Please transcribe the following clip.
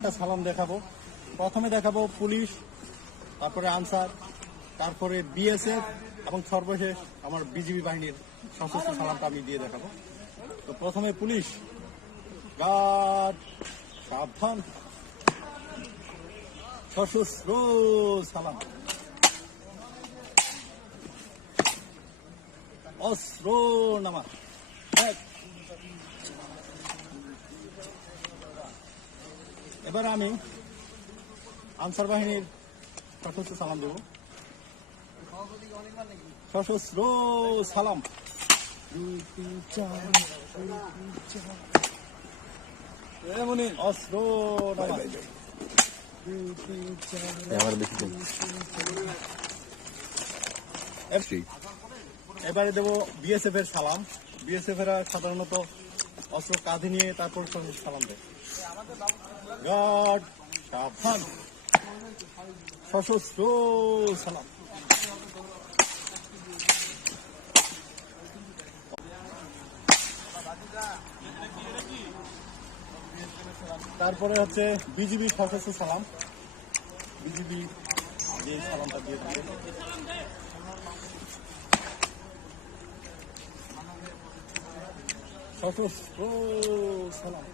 সালাম দেখাবো। প্রথমে দেখাবো পুলিশ, তারপরে আনসার, তারপরে বিএসএফ এবং সর্বশেষ আমার বিজিবি বাহিনীর সশস্ত্র সালামটা আমি দিয়ে দেখাবো। তো প্রথমে পুলিশ, গার্ড সাবধান, সশস্ত্র সালাম, অস্ত্র নামা। এবার আমি আনসার বাহিনীর সশস্ত্র সালাম দেব। সশস্ত্র সালাম, অস্ত্র নামা। এবারে দেব বিএসএফ এর সালাম। বিএসএফ এরা সাধারণত অস্ত্র কাঁধে নিয়ে তারপর সশস্ত্র সালাম দেয়। গার্ড সাবধান, সশস্ত্র সালাম। তারপরে হচ্ছে বিজিবি সশস্ত্র সালাম। বিজিবি যে সালামটা দিয়ে থাকে, সশস্ত্র সালাম।